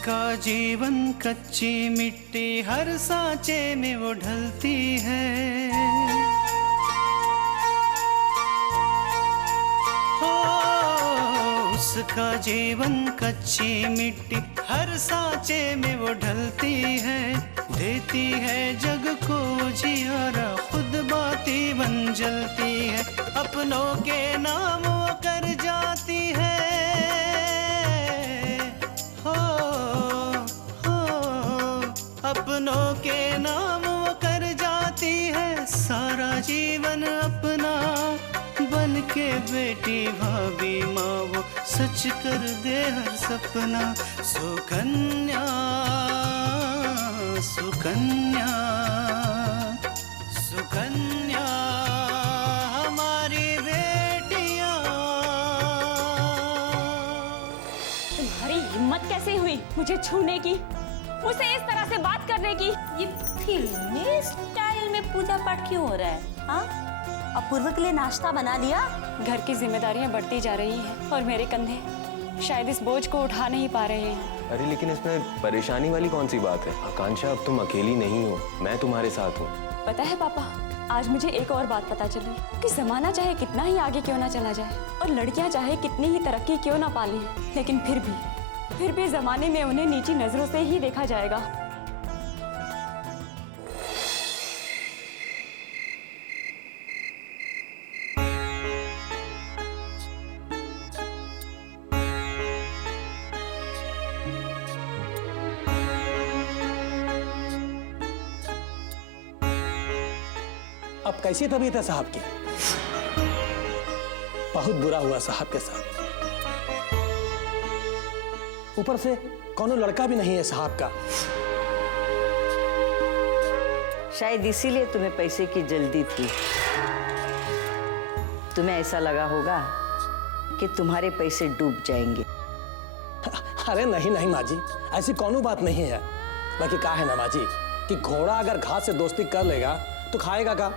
उसका जीवन कच्ची मिट्टी हर सांचे में वो ढलती है। हो उसका जीवन कच्ची मिट्टी हर सांचे में वो ढलती है। देती है जग को जियारा, खुद बाती बन जलती है। अपनों के नाम वो कर जाती है। हो अपनों के नाम वो कर जाती है। सारा जीवन अपना बन के बेटी भाभी माँ वो सच कर दे हर सपना। सुकन्या सुकन्या सुकन्या हमारी बेटियां। तुम्हारी हिम्मत कैसे हुई मुझे छूने की, मुझसे इस तरह से बात करने की? ये फिल्मी स्टाइल में पूजा पाठ क्यों हो रहा है? हाँ, अपूर्व के लिए नाश्ता बना लिया? घर की जिम्मेदारियां बढ़ती जा रही हैं और मेरे कंधे शायद इस बोझ को उठा नहीं पा रहे हैं। अरे लेकिन इसमें परेशानी वाली कौन सी बात है? आकांक्षा, अब तुम अकेली नहीं हो, मैं तुम्हारे साथ हूँ। पता है पापा, आज मुझे एक और बात पता चली कि जमाना चाहे कितना ही आगे क्यों ना चला जाए और लड़कियां चाहे कितनी ही तरक्की क्यों ना पा लें, लेकिन फिर भी जमाने में उन्हें नीची नजरों से ही देखा जाएगा। अब कैसी तबीयत है साहब की? बहुत बुरा हुआ साहब के साथ। ऊपर से कोनो लड़का भी नहीं है साहब का। शायद इसीलिए तुम्हें पैसे की जल्दी थी। तुम्हें ऐसा लगा होगा कि तुम्हारे पैसे डूब जाएंगे। अरे नहीं नहीं माँ जी, ऐसी कोनो बात नहीं है। बाकी क्या है ना माँ जी कि घोड़ा अगर घास से दोस्ती कर लेगा तो खाएगा क्या?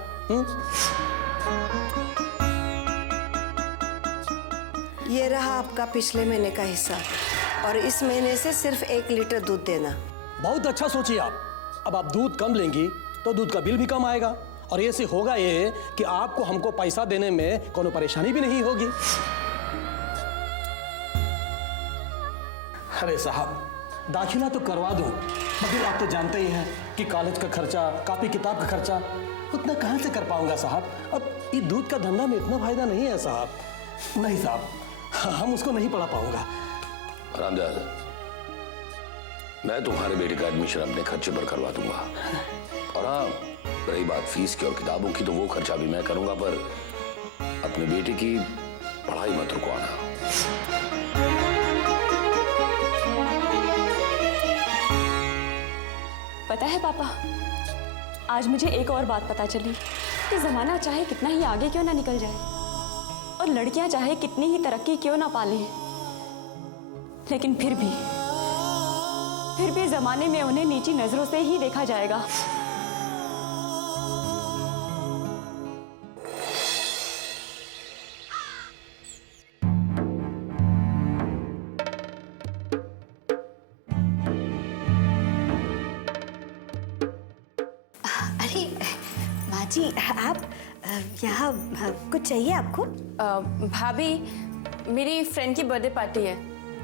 ये रहा आपका पिछले महीने का हिस्सा और इस महीने से सिर्फ 1 लीटर दूध देना। बहुत अच्छा सोचिए आप। अब आप दूध कम लेंगी तो दूध का बिल भी कम आएगा और ये से होगा ये कि आपको हमको पैसा देने में कोनो परेशानी भी नहीं होगी। अरे साहब, दाखिला तो करवा दूं, मगर आप तो जानते ही हैं कि कॉलेज का खर्चा, कॉपी किताब का खर्चा उतना कहाँ से कर पाऊंगा साहब। अब ये दूध का धंधा में इतना फायदा नहीं है साहब। नहीं साहब, हम उसको नहीं पढ़ा पाऊंगा। रामदास, मैं तुम्हारे बेटे का एडमिशन अपने खर्चे पर करवा दूंगा। और हाँ, रही बात फीस की और किताबों की, तो वो खर्चा भी मैं करूंगा, पर अपने बेटे की पढ़ाई मत रुकवाना। पता है पापा, आज मुझे एक और बात पता चली कि जमाना चाहे कितना ही आगे क्यों ना निकल जाए और लड़कियां चाहे कितनी ही तरक्की क्यों ना पा लें, लेकिन फिर भी जमाने में उन्हें नीची नजरों से ही देखा जाएगा। जी आप यहाँ कुछ चाहिए आपको? भाभी, मेरी फ्रेंड की बर्थडे पार्टी है,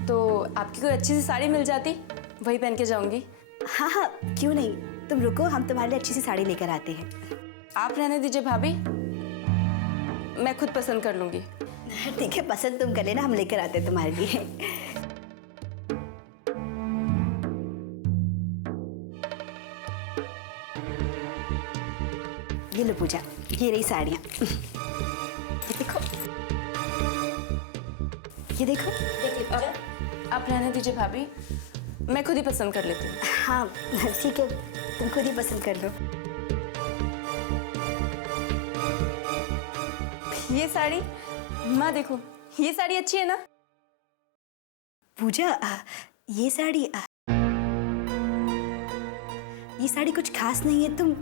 तो आपकी कोई अच्छी सी साड़ी मिल जाती, वही पहन के जाऊंगी। हाँ हाँ, क्यों नहीं, तुम रुको, हम तुम्हारे लिए अच्छी सी साड़ी लेकर आते हैं। आप रहने दीजिए भाभी, मैं खुद पसंद कर लूंगी। ठीक है, पसंद तुम कर लेना, हम लेकर आते हैं तुम्हारे लिए। ये लो पूजा, ये रही साड़ियाँ। ये देखो, ये देखो। आप रहने दीजिए भाभी, मैं खुद ही पसंद कर लेती हूँ। हाँ ठीक है, तुम खुद ही पसंद कर लो। ये साड़ी, माँ देखो, ये साड़ी अच्छी है ना? पूजा, ये साड़ी कुछ खास नहीं है, तुम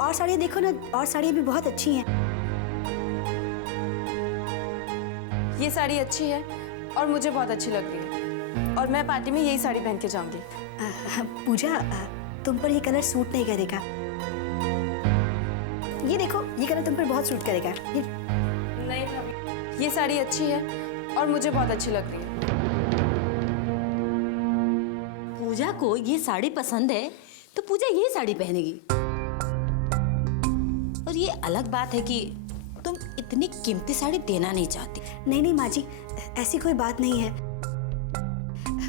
और साड़ियाँ देखो ना, और साड़ियाँ भी बहुत अच्छी हैं। ये साड़ी अच्छी है और मुझे बहुत अच्छी लग रही है। और मैं पार्टी में यही साड़ी पहन के जाऊंगी। पूजा, तुम पर ये कलर सूट नहीं करेगा। ये देखो, ये कलर तुम पर बहुत सूट करेगा। नहीं भाभी, ये साड़ी अच्छी है और मुझे बहुत अच्छी लग रही है। पूजा को ये साड़ी पसंद है तो पूजा ये साड़ी पहनेगी। और ये अलग बात है कि तुम इतनी कीमती साड़ी देना नहीं चाहती। नहीं नहीं माँ जी, ऐसी कोई बात नहीं है।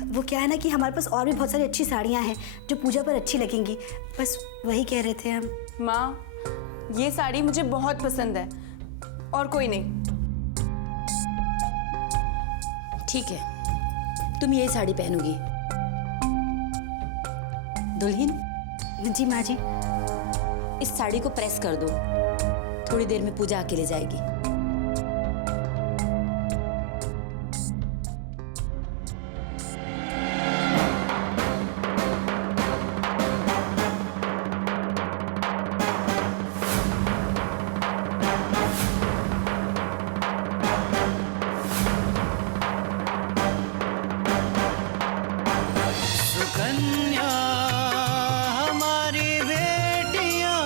वो क्या है ना कि हमारे पास और भी बहुत सारी अच्छी साड़ियाँ हैं जो पूजा पर अच्छी लगेंगी, बस वही कह रहे थे हम। माँ, ये साड़ी मुझे बहुत पसंद है और कोई नहीं। ठीक है, तुम ये साड़ी पहनोगी। दुल्हन। जी माँ जी। इस साड़ी को प्रेस कर दो, थोड़ी देर में पूजा अकेले जाएगी। सुकन्या हमारी बेटियां।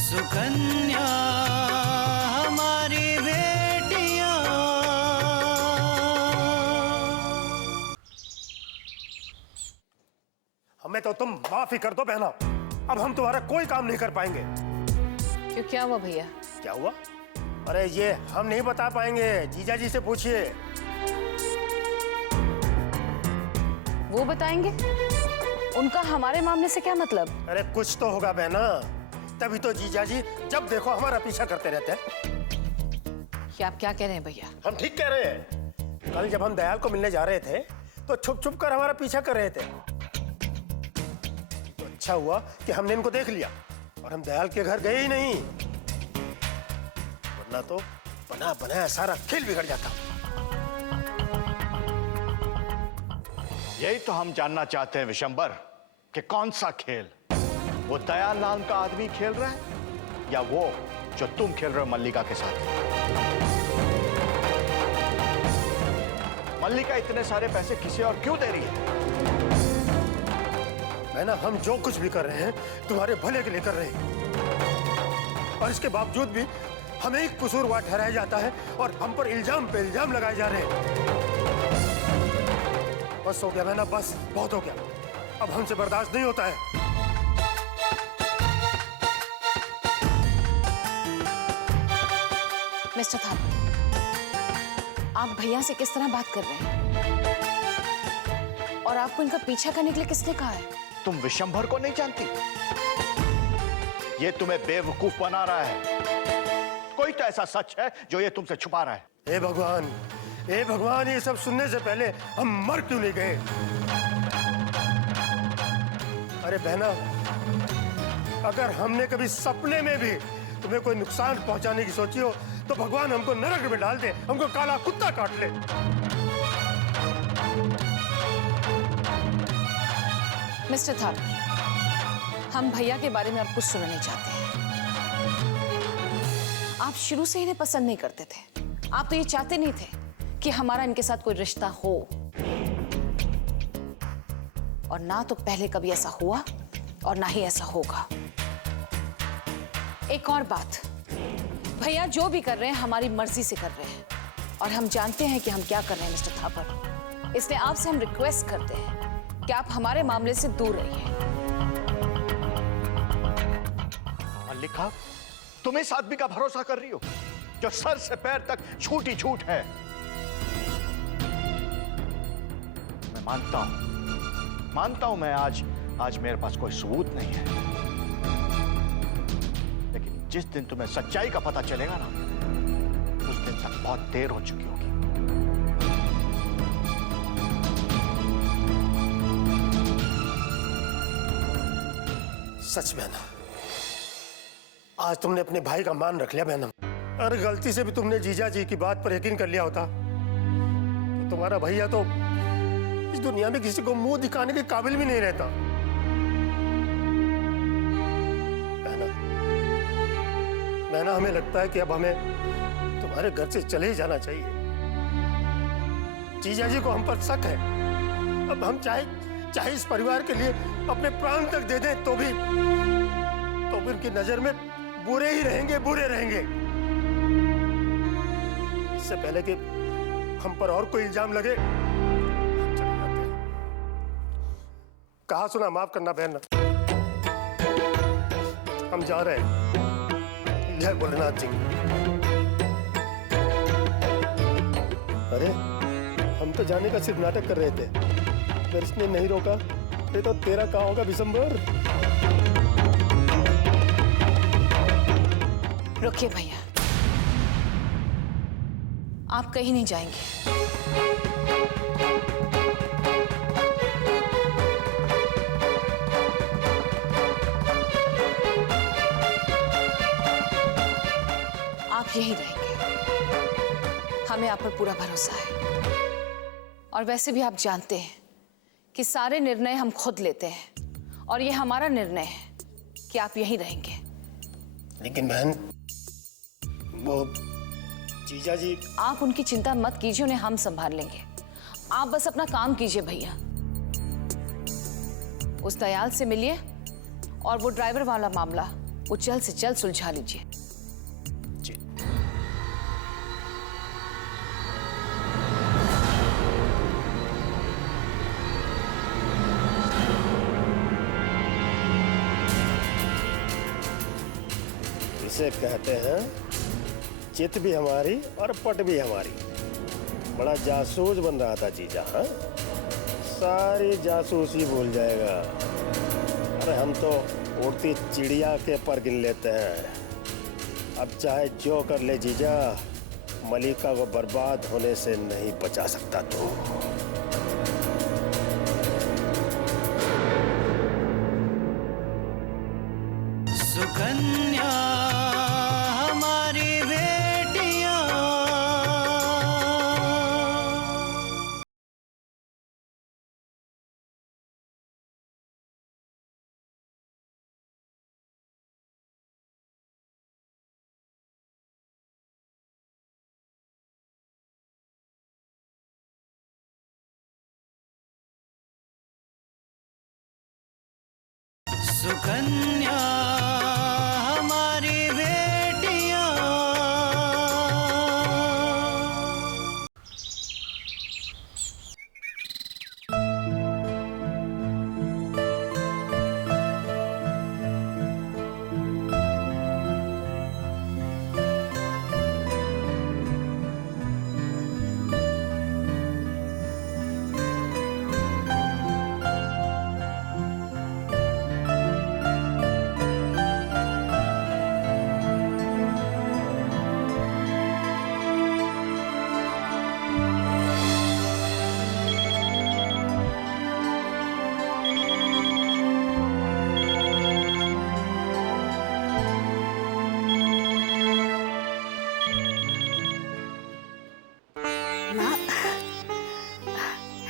सुकन्या हमारी बेटियां। हमें तो तुम माफी कर दो बहना, अब हम तुम्हारा कोई काम नहीं कर पाएंगे। क्यों, क्या हुआ भैया? क्या हुआ? अरे ये हम नहीं बता पाएंगे, जीजा जी से पूछिए। वो बताएंगे? उनका हमारे मामले से क्या मतलब? अरे कुछ तो होगा बहना, तभी तो जीजा जी जब देखो हमारा पीछा करते रहते हैं। कि आप क्या कह रहे हैं भैया? हम ठीक कह रहे हैं। कल जब हम दयाल को मिलने जा रहे थे तो छुप छुप कर हमारा पीछा कर रहे थे। तो अच्छा हुआ कि हमने इनको देख लिया और हम दयाल के घर गए ही नहीं, वरना तो बना बनाया सारा खेल बिगड़ जाता। यही तो हम जानना चाहते हैं विशंबर, कि कौन सा खेल? वो दयाल नाम का आदमी खेल रहा है या वो जो तुम खेल रहे हो मल्लिका के साथ? मल्लिका इतने सारे पैसे किसे और क्यों दे रही है? ना हम जो कुछ भी कर रहे हैं तुम्हारे भले के लिए कर रहे हैं, और इसके बावजूद भी हमें एक कसूरवार ठहराया जाता है और हम पर इल्जाम पे इल्जाम लगाए जा रहे हैं। बस हो गया मैना, बस बहुत हो गया, अब हमसे बर्दाश्त नहीं होता है। मिस्टर थापर, आप भैया से किस तरह बात कर रहे हैं? और आपको इनका पीछा करने के लिए किसने कहा है? तुम विशंभर को नहीं जानती? ये तुम्हें बेवकूफ बना रहा है। कोई तो ऐसा सच है जो ये तुमसे छुपा रहा है। हे भगवान, ये सब सुनने से पहले हम मर क्यों नहीं गए? अरे बहना, अगर हमने कभी सपने में भी तुम्हें कोई नुकसान पहुंचाने की सोची हो तो भगवान हमको नरक में डाल दे, हमको काला कुत्ता काट ले। मिस्टर थापर, हम भैया के बारे में अब कुछ सुनना नहीं चाहते हैं। आप शुरू से इन्हें पसंद नहीं करते थे। आप तो ये चाहते नहीं थे कि हमारा इनके साथ कोई रिश्ता हो, और ना तो पहले कभी ऐसा हुआ और ना ही ऐसा होगा। एक और बात, भैया जो भी कर रहे हैं हमारी मर्जी से कर रहे हैं, और हम जानते हैं कि हम क्या कर रहे हैं मिस्टर थापर। इसलिए आपसे हम रिक्वेस्ट करते हैं कि आप हमारे मामले से दूर रहिए। मल्लिका, तुम इस आदमी का भरोसा कर रही हो जो सर से पैर तक झूठ ही झूठ है। मैं मानता हूं मैं आज मेरे पास कोई सबूत नहीं है, लेकिन जिस दिन तुम्हें सच्चाई का पता चलेगा ना, उस दिन तक बहुत देर हो चुकी होगी। सच में ना, आज तुमने अपने भाई का मान रख लिया बहनम। अरे गलती से भी तुमने जीजा जी की बात पर यकीन कर लिया होता तो तुम्हारा भैया तो इस दुनिया में किसी को मुंह दिखाने के काबिल भी नहीं रहता। बहना, हमें लगता है कि अब हमें तुम्हारे घर से चले ही जाना चाहिए। जीजा जी को हम पर शक है। अब हम चाहे इस परिवार के लिए अपने प्राण तक दे दें तो भी उनकी नजर में बुरे ही रहेंगे, बुरे रहेंगे। इससे पहले कि हम पर और कोई इल्जाम लगे हम चले जाते हैं। कहा सुना माफ करना बहन, हम जा रहे हैं। जय भोलेनाथ जी। अरे हम तो जाने का सिर्फ नाटक कर रहे थे, अगर इसने नहीं रोका तो तेरा क्या होगा विशंबर? रुकिए भैया, आप कहीं नहीं जाएंगे। आप यहीं रहेंगे, हमें आप पर पूरा भरोसा है। और वैसे भी आप जानते हैं कि सारे निर्णय हम खुद लेते हैं और ये हमारा निर्णय है कि आप यहीं रहेंगे। लेकिन बहन, वो जीजा जी। आप उनकी चिंता मत कीजिए, उन्हें हम संभाल लेंगे। आप बस अपना काम कीजिए भैया। उस दयाल से मिलिए और वो ड्राइवर वाला मामला वो जल्द से जल्द सुलझा लीजिए। इसे कहते हैं चित भी हमारी और पट भी हमारी। बड़ा जासूस बन रहा था जीजा। हाँ, सारी जासूसी भूल जाएगा। अरे हम तो उड़ती चिड़िया के पर गिन लेते हैं। अब चाहे जो कर ले जीजा, मलिका को बर्बाद होने से नहीं बचा सकता तू। सुकन्या हमारी बेटियां, सुकन्या हमारी बेटियां।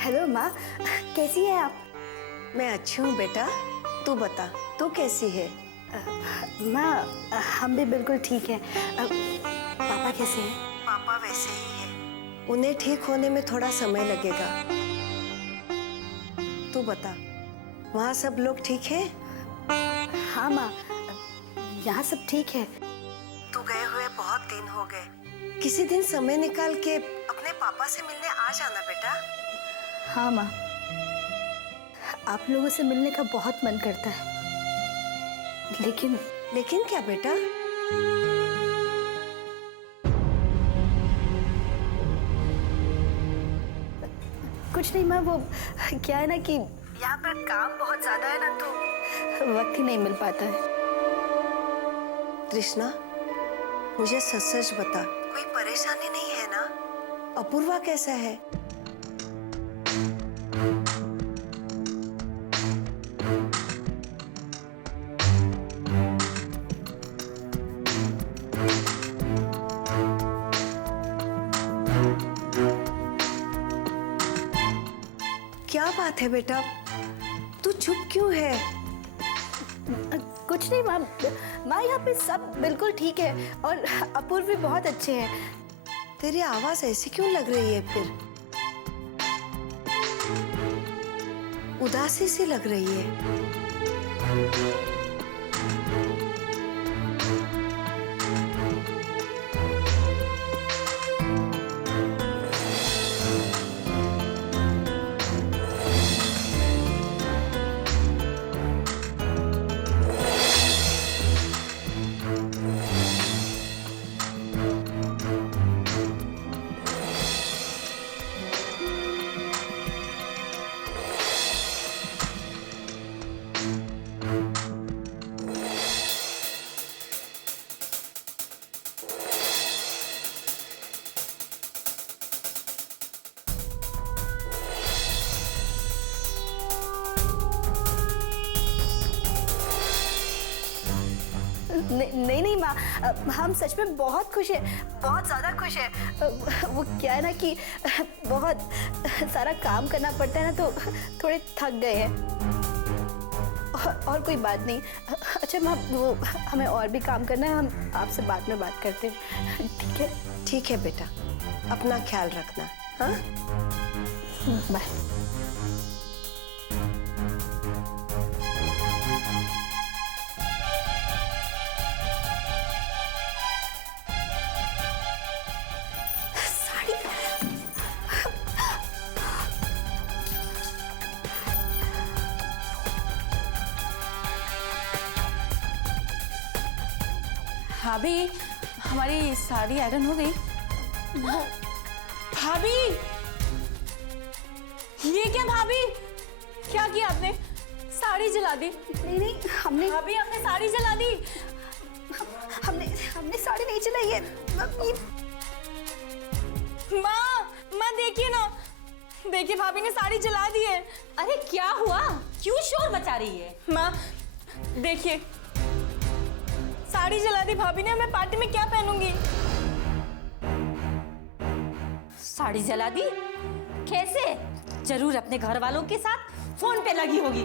हेलो माँ, कैसी है आप? मैं अच्छी हूँ बेटा, तू बता, तू कैसी है? माँ, हम भी बिल्कुल ठीक हैं। पापा कैसे हैं? पापा वैसे ही है, उन्हें ठीक होने में थोड़ा समय लगेगा। तू बता, वहाँ सब लोग ठीक है? हाँ माँ, यहाँ सब ठीक है। तू गए हुए बहुत दिन हो गए, किसी दिन समय निकाल के अपने पापा से मिलने आ जाना बेटा। हाँ माँ, आप लोगों से मिलने का बहुत मन करता है, लेकिन क्या बेटा? कुछ नहीं माँ, वो क्या है ना कि यहाँ पर काम बहुत ज्यादा है ना, तो वक्त ही नहीं मिल पाता है। कृष्णा, मुझे सच सच बता, कोई परेशानी नहीं है ना? अपूर्वा कैसा है? क्या बात है बेटा, तू चुप क्यों है? कुछ नहीं माँ, माँ यहाँ पे सब बिल्कुल ठीक है और अपूर्व भी बहुत अच्छे हैं। तेरी आवाज ऐसी क्यों लग रही है फिर? उदासी सी लग रही है। नहीं नहीं माँ, हम सच में बहुत खुश हैं, बहुत ज़्यादा खुश हैं। वो क्या है ना कि बहुत सारा काम करना पड़ता है ना, तो थोड़े थक गए हैं। और कोई बात नहीं। अच्छा माँ, वो हमें और भी काम करना है, हम आपसे बाद में बात करते हैं, ठीक है? ठीक है बेटा, अपना ख्याल रखना। हाँ, बाय। भाभी, हमारी साड़ी आयरन हो गई। भाभी, ये क्या भाभी, क्या किया आपने? साड़ी जला दी? नहीं हमने, भाभी आपने साड़ी जला दी? हमने साड़ी नहीं जलाई है। माँ देखिए ना, देखिए भाभी ने साड़ी जला दी है। अरे क्या हुआ, क्यों शोर मचा रही है? माँ देखिए, साड़ी जला दी भाभी ने, मैं पार्टी में क्या पहनूंगी? साड़ी जला दी? कैसे? जरूर अपने घर वालों के साथ फोन पे लगी होगी।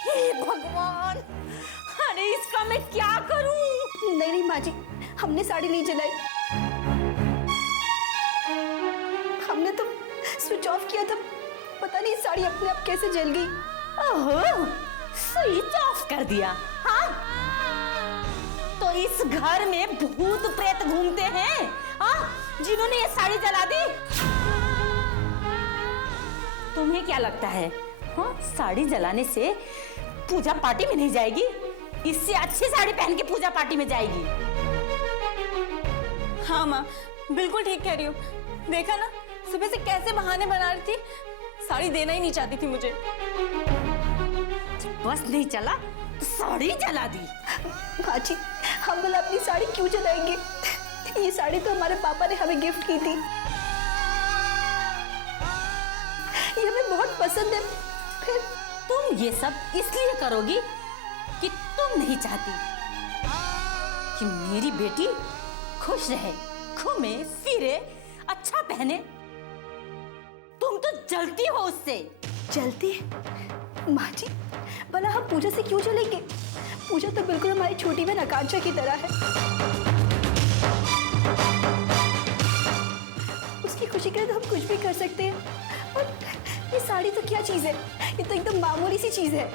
हे भगवान, अरे इसका मैं क्या करूं? नहीं माँ जी, हमने साड़ी नहीं जलाई। हमने तो स्विच ऑफ किया था, पता नहीं साड़ी अपने आप कैसे जल गई। ओहो, स्विच ऑफ कर दिया? हाँ, तो इस घर में भूत प्रेत घूमते हैं, हाँ, जिन्होंने ये साड़ी जला दी? तुम्हें क्या लगता है, हाँ, साड़ी जलाने से पूजा पार्टी में नहीं जाएगी? इससे अच्छी साड़ी पहन के पूजा पार्टी में जाएगी। हाँ माँ, बिल्कुल ठीक कह रही हो। देखा ना, सुबह से कैसे बहाने बना रही थी, साड़ी देना ही नहीं चाहती थी मुझे। बस नहीं चला तो साड़ी जला दी। माँ जी, हम भला अपनी साड़ी क्यों जलाएंगे? ये साड़ी तो हमारे पापा ने हमें गिफ्ट की थी, ये हमें बहुत पसंद है। फिर तुम ये सब इसलिए करोगी कि तुम नहीं चाहती कि मेरी बेटी खुश रहे, घूमे फिरे, अच्छा पहने। तुम तो जलती हो उससे। जलती? माँ जी, भला हम पूजा से क्यों जलेंगे? पूजा तो बिल्कुल हमारी छोटी बहन आकांक्षा की तरह है। उसकी खुशी के लिए तो हम कुछ भी कर सकते हैं। और ये साड़ी तो क्या चीज है, ये तो एकदम मामूली सी चीज है।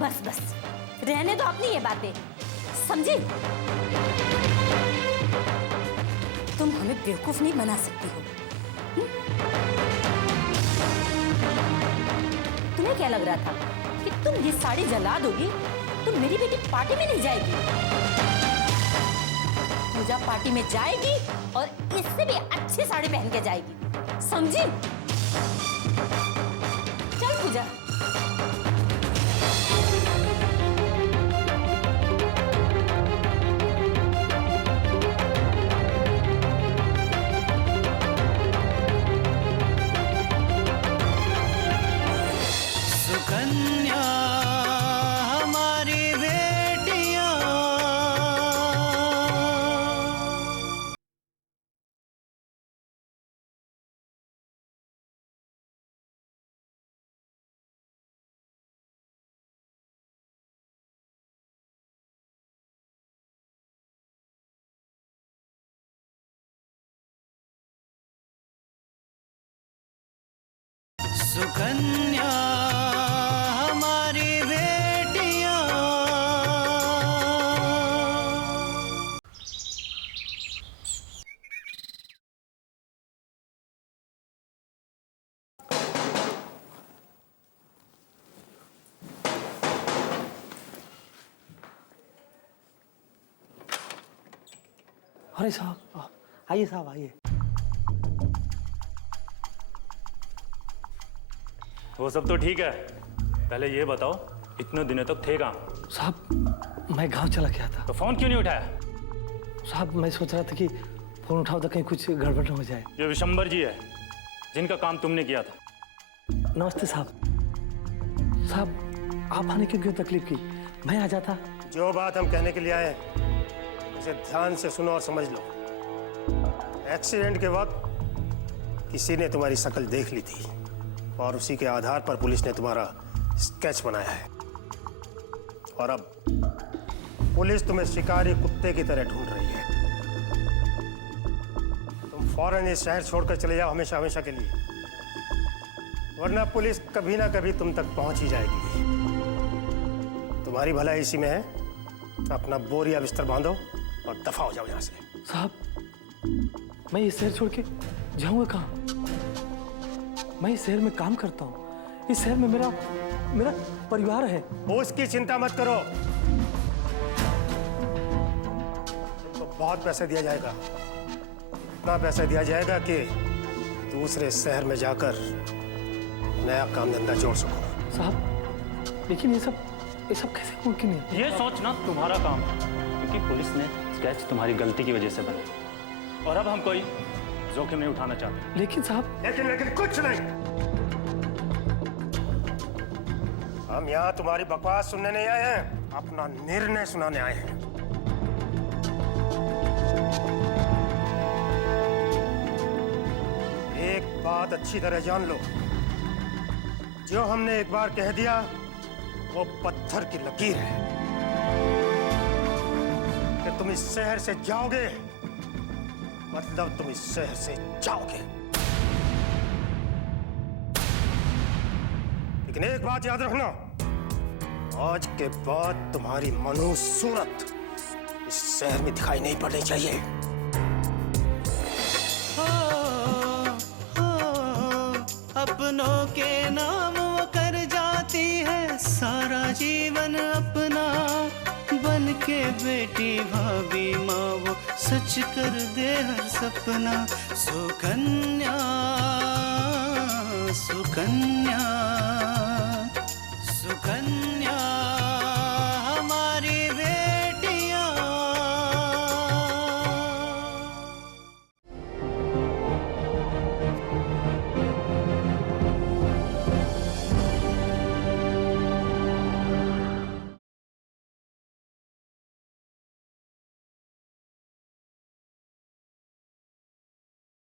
बस बस, रहने दो अपनी ये बातें, समझी? तुम हमें बेवकूफ नहीं बना सकती हो। तुम्हें क्या लग रहा था कि तुम ये साड़ी जला दोगी तो मेरी बेटी पार्टी में नहीं जाएगी? पूजा पार्टी में जाएगी और इससे भी अच्छी साड़ी पहन के जाएगी, समझी? चल पूजा। सुकन्या हमारी बेटियां। अरे साहब, आइए साहब, आइए। वो सब तो ठीक है, पहले ये बताओ इतने दिनों तक थे कहाँ? साहब मैं गांव चला गया था। तो फोन क्यों नहीं उठाया? साहब मैं सोच रहा था कि फोन उठाओ तो कहीं कुछ गड़बड़ न हो जाए। ये विशंबर जी है जिनका काम तुमने किया था। नमस्ते साहब। साहब आप आने की क्यों तकलीफ की, मैं आ जाता। जो बात हम कहने के लिए आए उसे ध्यान से सुनो और समझ लो। एक्सीडेंट के वक्त किसी ने तुम्हारी शक्ल देख ली थी और उसी के आधार पर पुलिस ने तुम्हारा स्केच बनाया है। और अब पुलिस तुम्हें शिकारी कुत्ते की तरह ढूंढ रही है। तुम फौरन ये शहर छोड़कर चले जाओ हमेशा हमेशा के लिए, वरना पुलिस कभी ना कभी तुम तक पहुंच ही जाएगी। तुम्हारी भलाई इसी में है। अपना बोरिया बिस्तर बांधो और दफा हो जाओ यहाँ से। साहब मैं इस शहर छोड़ के जाऊंगा कहाँ? मैं इस शहर में काम करता हूँ, इस शहर में मेरा परिवार है। उसकी चिंता मत करो, तुमको बहुत पैसे दिया जाएगा। इतना पैसा दिया जाएगा कि दूसरे शहर में जाकर नया काम धंधा जोड़ सको। साहब लेकिन ये सब कैसे मुमकिन है? ये सोचना तुम्हारा काम है, क्योंकि पुलिस ने स्केच तुम्हारी गलती की वजह से बनाया और अब हम कोई जोखिम नहीं उठाना चाहते। लेकिन साहब लेकिन कुछ नहीं। हम यहाँ तुम्हारी बकवास सुनने नहीं आए हैं, अपना निर्णय सुनाने आए हैं। एक बात अच्छी तरह जान लो, जो हमने एक बार कह दिया वो पत्थर की लकीर है कि तुम इस शहर से जाओगे, मतलब तुम इस शहर से जाओगे। लेकिन एक बात याद रखना, आज के बाद तुम्हारी मनुष्य सूरत इस शहर में दिखाई नहीं पड़नी चाहिए। अपनों के नाम वो कर जाती है सारा जीवन अपना, बन के बेटी भाभी माँ वो सच कर दे हर सपना। सुकन्या सुकन्या सुकन्या